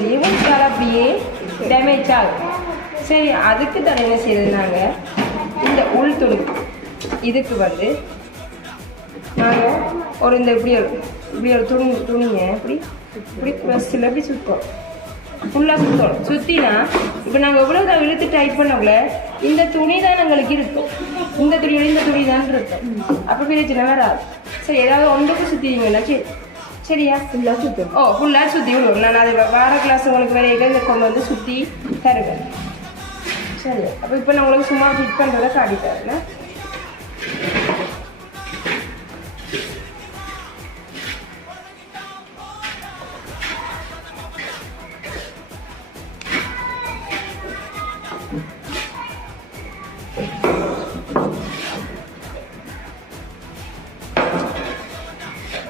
செய்ய விட்டால் அப்படியே டேமேஜ் ஆகும். சரி, அதுக்கு தான் என்ன செய்யறதுனாங்க இந்த உள் துணி இதுக்கு வந்து நாங்கள் ஒரு இந்த இப்படி ஒரு துணியை இப்படி ப்ரெஸ்ஸில் இப்படி சுற்றோம், ஃபுல்லாக சுற்றணும். சுற்றினா இப்போ நாங்கள் எவ்வளோ தான் இழுத்து டைட் பண்ணக்குள்ள இந்த துணி தான் எங்களுக்கு இருக்கும், இந்த துணி தான் இருக்கும். அப்போ பிரச்சனை வராது. சரி, ஏதாவது ஒன்றுக்கு சுற்றிங்கன்னா சரி, சரியா? ஃபுல்லாக சுற்றும். ஃபுல்லாக சுற்றி விடுவோம். நான் அது வார கிளாஸ் உங்களுக்கு வரைக்கும் இந்த கொண்டு வந்து சுற்றி தருவேன். சரி, அப்போ இப்போ நான் உங்களுக்கு சும்மா ஃபிட் பண்ணுறதை காட்டி தரேன்.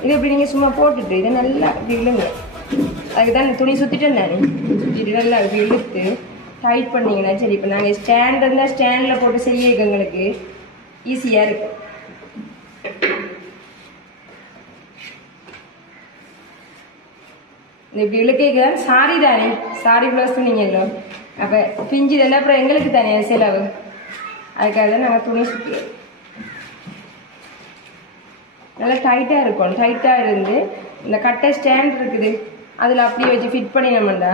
இது இப்படி நீங்கள் சும்மா போட்டுட்டு இதை நல்லா இப்படி இழுங்க. அதுக்கு தான் துணி சுற்றிட்டேன் நான். சுற்றிட்டு நல்லா இப்படி இழுத்து டைட் பண்ணிங்கன்னா சரி. இப்போ நாங்கள் ஸ்டாண்ட் இருந்தால் ஸ்டாண்டில் போட்டு செய்ய எங்களுக்கு ஈஸியாக இருக்கும். இந்த இப்படி இழுக்க சாரி தானே, சாரி ப்ளவுஸ் துணிங்கല്ലോ. அப்போ பிஞ்சு இதெல்லாம் அப்புறம் எங்களுக்கு தானே செலவு. அதுக்காக தான் நாங்கள் துணி சுற்றுவோம். நல்லா டைட்டாக இருக்கும். டைட்டாக இருந்து இந்த கட்டை ஸ்டாண்ட் இருக்குது அதில் அப்படியே வச்சு ஃபிட் பண்ணினோம்னா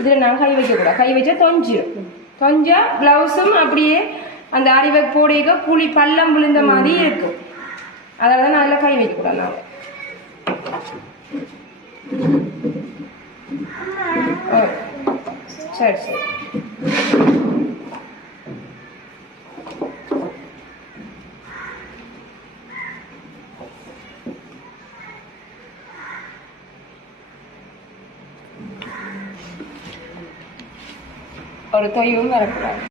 இதில் நாங்கள் கை வைக்கக்கூடாது. கை வச்சா தொஞ்சிடும். தொஞ்சா ப்ளவுஸும் அப்படியே அந்த அரிவக் போடியக்க குழி பள்ளம் விழுந்த மாதிரி இருக்கும். அதனால தான் அதில் கை வைக்கக்கூடாது. நாங்கள் சரி சரி. ஒரு தொய்வும் வரக்கூடாது.